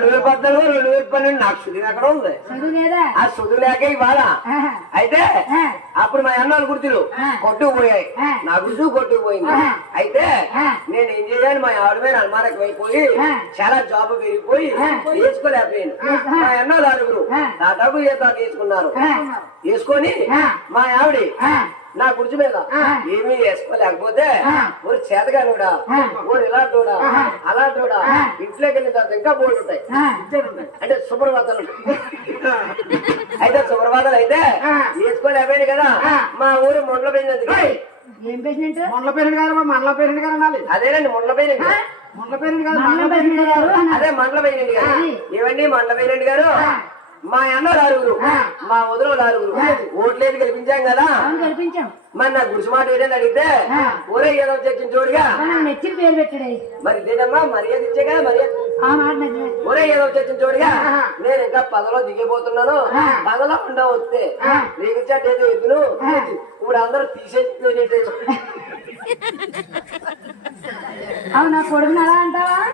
రెండు వేల పద్నాలుగు రెండు వేల పన్నెండు నాకు శుద్ధి ఎక్కడ ఉంది ఆ శుద్ధి లేక ఇవాళ. అయితే. అప్పుడు మా అన్నాలు గుర్తులు. కొట్టుకుపోయాయి. నా గుర్తు కొట్టుకుపోయింది. అయితే. నేను ఏం చేయాలి మా ఆవిడ మీద అలమారకు అయిపోయి. చాలా జాబ్ పెరిగిపోయి. వేసుకోలేకపోయాను ఆ. మా అన్నాలు ఆ. దాదాపు ఏ తాత వేసుకున్నారు ఆ. వేసుకొని. మా ఆవిడ. నా గుర్తు మీద. ఏమీ వేసుకోలేకపోతే ఆ. ఊరు చేతగానుడా ఆ. ఊరు ఇలా చూడా ఆహా. అలా చూడా ఆ. ఇంట్లోకి వెళ్ళిన తర్వాత ఇంకా బోర్డు ఉంటాయి. అంటే సుప్రభాతాలు అయితే సుప్రభాతాలు అయితే కదా. మా ఊరు మొండల పోయినది ఏం పేషెంట్ మొండ్ల పేరెంట్ గారు మండల పేరెంట్ గారు అనాలి అదేనండి మొండల పోయినది మొండ్ల పేరెంట్ గారు. అదే మండల గారు ఆ. ఇవన్నీ మండల పోయినది గారు మా అన్నలు ఆరుగురు. మా వదిన ఆరుగురు ఓట్లేదు గెలిపించాం కదా. కల్పించాం మరి నా గుడిసి మాట ఏంటని అడిగితే. ఊరే ఏదో చచ్చిన చోడుగా నెచ్చిన పేరు పెట్టాడు మరి ఇదేనమ్మా మర్యాద ఇచ్చే కదా మర్యాద ఒరే ఏదో చచ్చిన చోడుగా నేను ఇంకా పదలో దిగిపోతున్నాను. పదలో ఉండ వస్తే. నీకు ఎద్దును. ఆ. ఇప్పుడు అందరూ తీసేసి అవునా కొడుకుని అలా అంటావా?